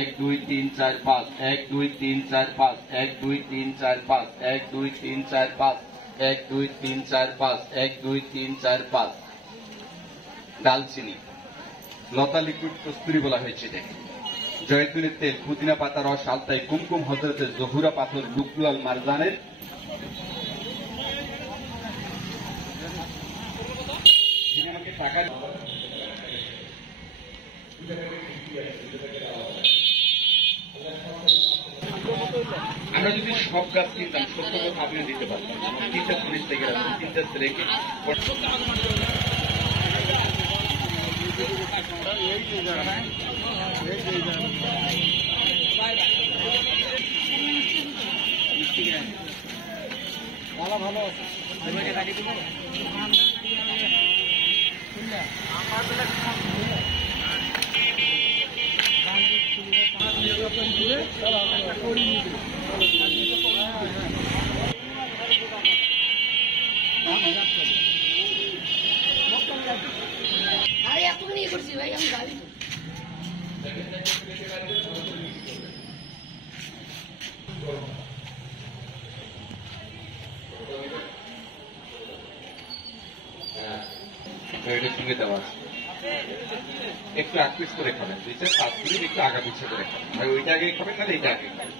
एक दुई तीन चार पाँच 1 2 3 4 5 1 2 3 4 5 1 2 3 4 5 1 2 3 4 5 1 2 3 4 5 দালচিনি লতা লিকুইড কস্তুরি বলা হয়েছে এটাকে জয়তুনের তেল পুদিনা পাতা রস আলতাই কুমকুম হযরতের জহুরা পাথর লুকলাল মারজানের আমাকে টাকা আমরা যদি সব গাছ কিনতাম সত্য কথা আপনি দিতে পারতাম 340 থেকে 3 রেখে ভালো ভালো ভাই আমি গাড়ি সঙ্গে দেওয়া আছে একটু আকৃষ্ট করে খাবেন 2-5 মিনিট একটু আগা পিছিয়ে করে খাবেন ভাই ওইটা আগে খাবেন না এইটা আগে খাবেন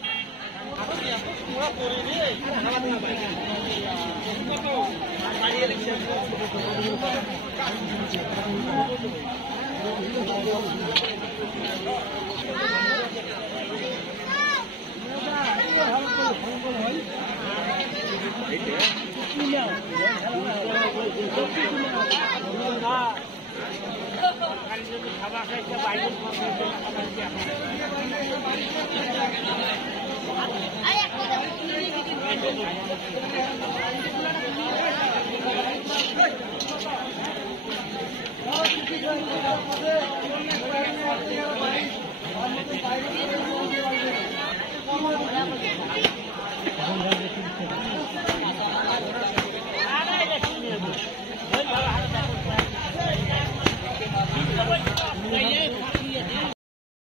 Thank you.